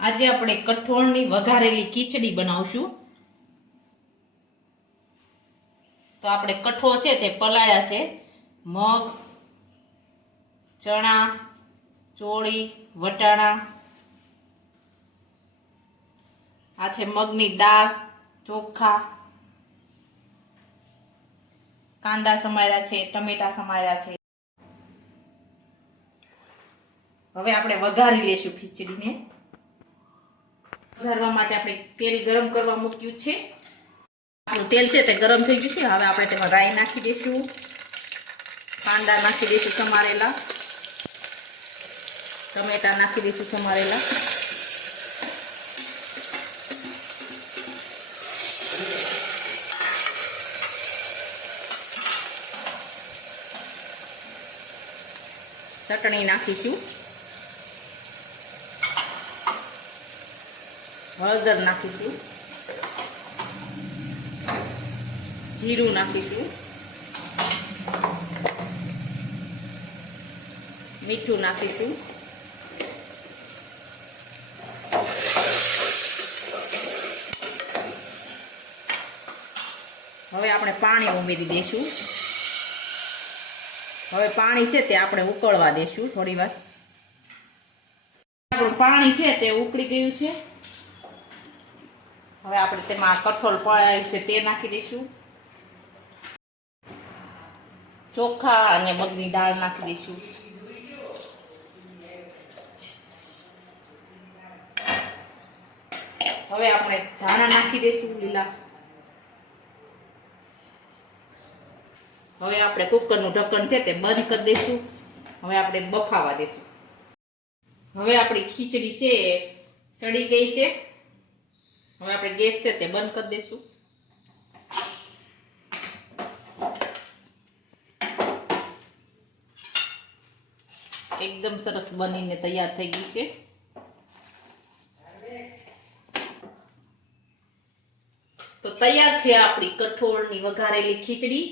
આજે આપણે કઠોળની વઘારેલી ખીચડી બનાવશું. તો આપણે કઠોળ છે તે પલાયા છે. મગ, ચણા, ચોળી, વટાણા. આ છે મગની દાળ, ચોખા. કાંદા સમાર્યા છે, ટમેટા સમાર્યા છે. હવે આપણે વઘારી લેશું ખીચડીને. વઘારવા માટે આપણે તેલ ગરમ કરવા મૂક્યું છે. આપણું તેલ છે તે ગરમ થઈ ગયું છે. હવે આપણે તેમાં રાઈ નાખી દઈશું. કાંદા નાખી દઈશું સમારેલા. ટમેટા નાખી દઈશું સમારેલા. ચટણી નાખીશું. હળદર નાખીશું. જીરું નાખીશું. મીઠું નાખીશું. હવે આપણે પાણી ઉમેરી દઈશું. હવે પાણી છે તે આપણે ઉકળવા દેશું થોડી વાર આપણું પાણી છે તે ઉકળી ગયું છે. હવે આપણે તેમાં કઠોળ પડાયું છે, તે નાખી દઈશું. ચોખા અને મગની દાળ નાખી દઈશું. હવે આપણે ધાણા નાખી દઈશું લીલા. હવે આપણે કુકરનું ઢક્કણ છે તે બંધ કરી દઈશું. હવે આપણે બફાવા દઈશું. હવે આપણી ખીચડી છે, સડી ગઈ છે. હવે આપણે ગેસ છે તે બંધ કરી દઈશું એકદમ સરસ બનીને તૈયાર થઈ ગઈ છે. તો તૈયાર છે આપણી કઠોળની વઘારેલી ખીચડી.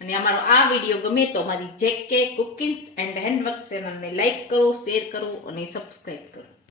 અને અમારો આ વીડિયો ગમે તો અમારી જેકે કુકિંગ્સ એન્ડ હેન્ડવર્ક ચેનલને લાઈક કરો, શેર કરો અને સબસ્ક્રાઈબ કરો.